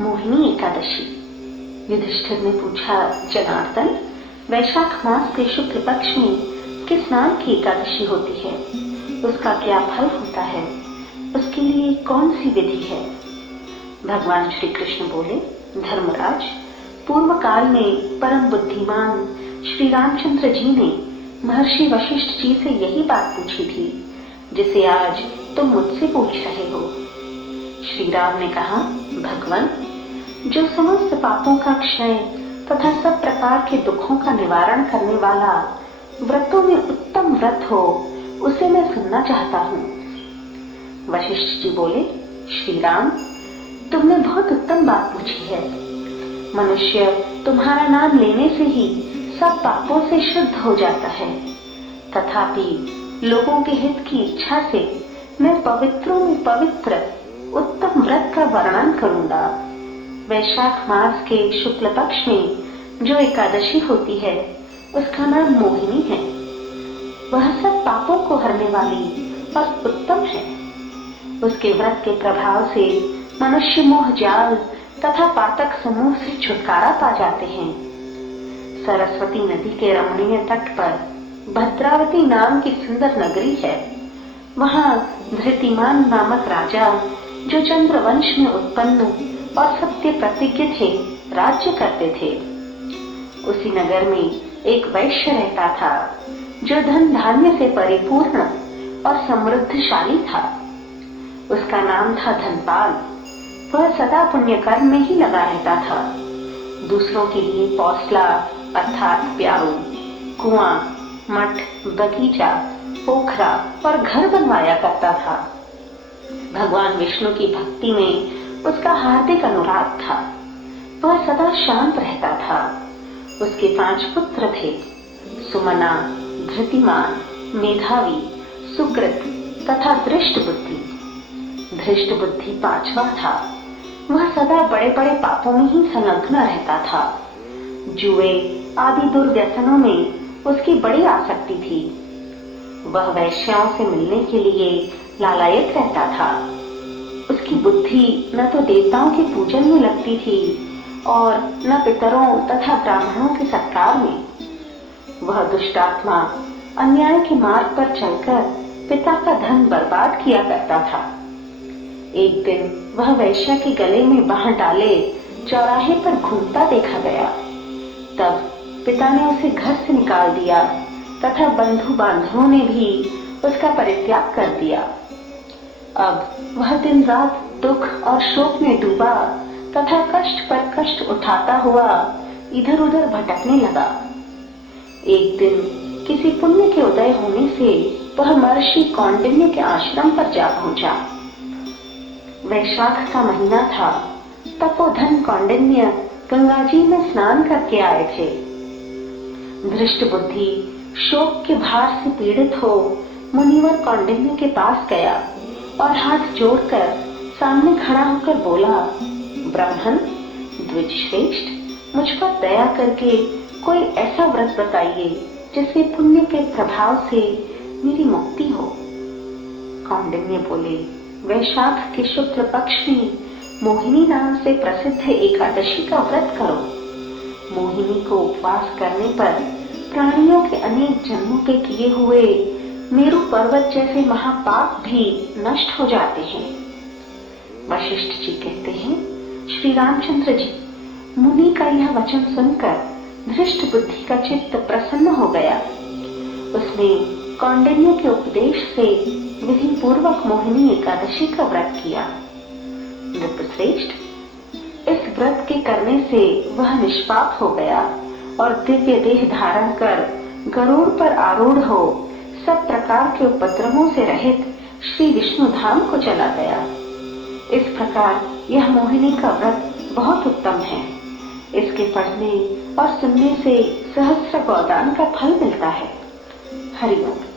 मोहिनी एकादशी। युधिष्ठिर ने पूछा, जनार्दन, वैशाख मास के शुक्ल पक्ष में किस नाम की एकादशी होती है? उसका क्या फल होता है? उसके लिए कौन सी विधि है? भगवान श्री कृष्ण बोले, धर्मराज, पूर्व काल में परम बुद्धिमान श्री रामचंद्र जी ने महर्षि वशिष्ठ जी से यही बात पूछी थी जिसे आज तुम मुझसे पूछ रहे हो। श्री राम ने कहा, भगवान, जो समस्त पापों का क्षय तथा सब प्रकार के दुखों का निवारण करने वाला व्रतों में उत्तम व्रत हो, उसे मैं सुनना चाहता हूँ। वशिष्ठ जी बोले, श्री राम, तुमने बहुत उत्तम बात पूछी है। मनुष्य तुम्हारा नाम लेने से ही सब पापों से शुद्ध हो जाता है। तथापि लोगों के हित की इच्छा से मैं पवित्रों में पवित्र उत्तम व्रत का वर्णन करूंगा। वैशाख मास के शुक्ल पक्ष में जो एकादशी होती है उसका नाम मोहिनी है। वह सब पापों को हरने वाली और उत्तम है। उसके व्रत के प्रभाव से मनुष्य मोह जाल तथा पातक समूह से छुटकारा पा जाते हैं। सरस्वती नदी के रमणीय तट पर भद्रावती नाम की सुंदर नगरी है। वहां धृतिमान नामक राजा, जो चंद्रवंश में उत्पन्न और सत्य प्रतिज्ञ थे, राज्य करते थे। उसी नगर में एक वैश्य रहता था जो धन धान्य से परिपूर्ण और समृद्धशाली था। उसका नाम था धनपाल। वह सदा पुण्य कर्म में ही लगा रहता था। दूसरों के लिए पौसला अर्थात प्याऊ, कुआं, मठ, बगीचा, पोखरा और घर बनवाया करता था। भगवान विष्णु की भक्ति में उसका हार्दिक अनुराग था। वह सदा शांत रहता था। उसके 5 पुत्र थे, सुमना, धृतिमान, मेधावी, सुकृत तथा दृष्ट बुद्धि। धृष्ट बुद्धि 5वां था। वह सदा बड़े बड़े पापों में ही संलग्न रहता था। जुए आदि दुर्व्यसनों में उसकी बड़ी आसक्ति थी। वह वैश्याओं से मिलने के लिए लालायित रहता था। उसकी बुद्धि न तो देवताओं के पूजन में लगती थी और न पितरों तथा ब्राह्मणों के सत्कार में। वह दुष्टात्मा अन्याय के मार्ग पर चलकर पिता का धन बर्बाद किया करता था। एक दिन वह वैश्या के गले में बांह डाले चौराहे पर घूमता देखा गया। तब पिता ने उसे घर से निकाल दिया तथा बंधु बांधवों ने भी उसका परित्याग कर दिया। अब वह दिन रात दुख और शोक में डूबा तथा कष्ट पर कष्ट उठाता हुआ इधर उधर भटकने लगा। एक दिन किसी पुण्य के उदय होने से वह महर्षि कौंडिन्य के आश्रम पर जा पहुंचा। वैशाख का महीना था। तपोधन कौंडिन्य गंगा जी में स्नान करके आए थे। धृष्ट बुद्धि शोक के भार से पीड़ित हो मुनिवर कौंडिन्य के पास गया और हाथ जोड़कर सामने खड़ा होकर बोला, ब्राह्मण, द्विजश्रेष्ठ, मुझ पर दया करके कोई ऐसा व्रत बताइए जिससे पुण्य के प्रभाव से मेरी मुक्ति हो। कौंडिन्य बोले, वैशाख के शुक्ल पक्ष में मोहिनी नाम से प्रसिद्ध एकादशी का व्रत करो। मोहिनी को उपवास करने पर प्राणियों के अनेक जन्मों के किए हुए मेरु पर्वत जैसे महापाप भी नष्ट हो जाते हैं। वशिष्ठ जी कहते हैं, श्री रामचंद्र जी, मुनि का यह वचन सुनकर धृष्ट बुद्धि का चित्त प्रसन्न हो गया। उसने कौंडिन्य के उपदेश से विधि पूर्वक मोहिनी एकादशी का व्रत किया। नृपश्रेष्ठ, इस व्रत के करने से वह निष्पाप हो गया और दिव्य देह धारण कर गरुड़ पर आरूढ़ हो सब प्रकार के उपद्रवों से रहित श्री विष्णु धाम को चला गया। इस प्रकार यह मोहिनी का व्रत बहुत उत्तम है। इसके पढ़ने और सुनने से सहस्र गोदान का फल मिलता है। हरि ओम।